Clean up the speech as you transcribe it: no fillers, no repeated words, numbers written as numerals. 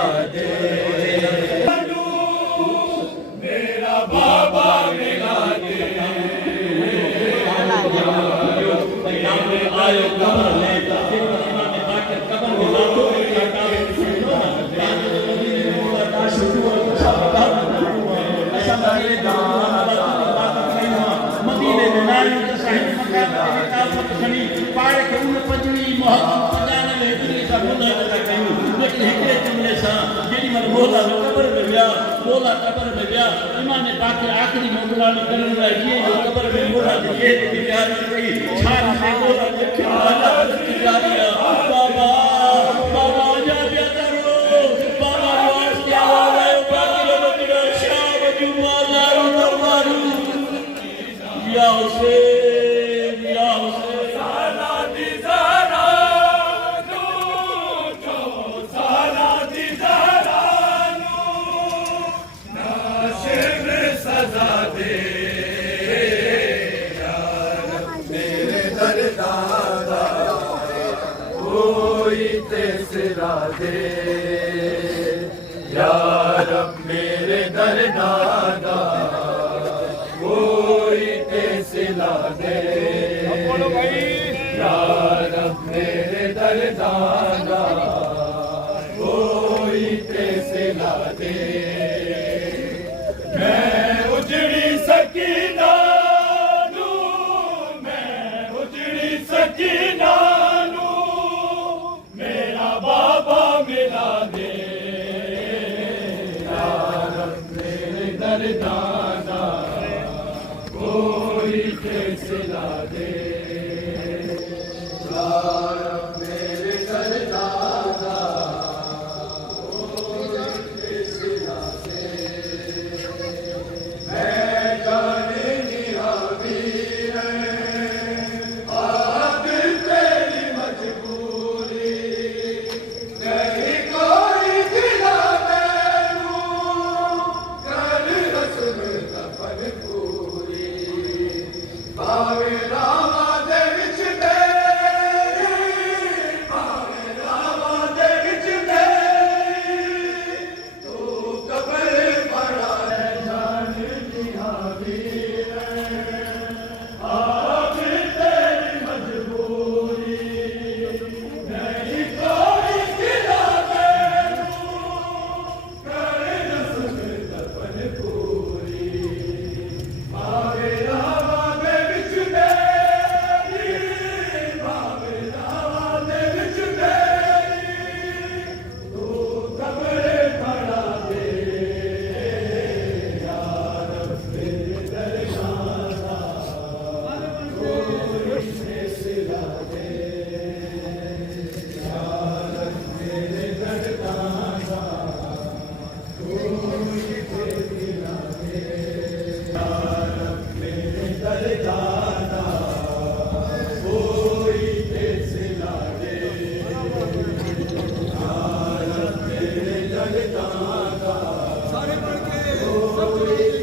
मिला दे, मेरा बाबा मिला दे। आयो कबर ले कबर मिला दो मदीने में नारियों का साहिब मकान खनी पाड़ के उन पंजवी मोहब्बत पजाने में दुनिया का बोला लगा कयूं लेकिन हिकड़े जुमले सा जेडी मन बोला कब्र में गया बोला कब्र में गया ईमान ने ताकि आखिरी मोगलानी करने लाए ये जो कब्र में बोला ये की प्यार कई छान से बोला लिखे वाला जारिया बाबा बाबा जा बिया करो बाबा वास क्या वाला बाकी लोग तेरा शाम जुमा दारू दरबारू या हुसैन साला दी ज़हरा नू जो साला दी ज़हरा नू नाशिर सजा दे यार मेरे दरदादा कोई तेसरा दे यार मेरे दरदादा सिला दे यार मेरे दरदादा कोई ते सिला दे मैं उजड़ी सकीना नू मैं उजड़ी सकीना नू मेरा बाबा मिला दे यार मेरे दरदादा कोई सिला दे यार मेरे दरदादा कोई सिला दे मैं जाने निहावीर आप तेरी मजबूरी नहीं कोई दिला मैनू कर रस्म कफन पूरी भावे रामा दे विच मेरी भावे रामा दे विच मेरी तू कबर पड़ा जान निहावीर आप तेरी मजबूरी नहीं कोई गिला मैनू कर रस्म कफन पूरी भावे रामा दे विच मेरी भावे रामा दे विच मेरी तू कबर पड़ा दे यार मेरे दरगाह कोई सिला दे यार मेरे दरगाह कोई सिला दे यार मेरे दरगाह कोई सिला दे यार मेरे दरगाह कोई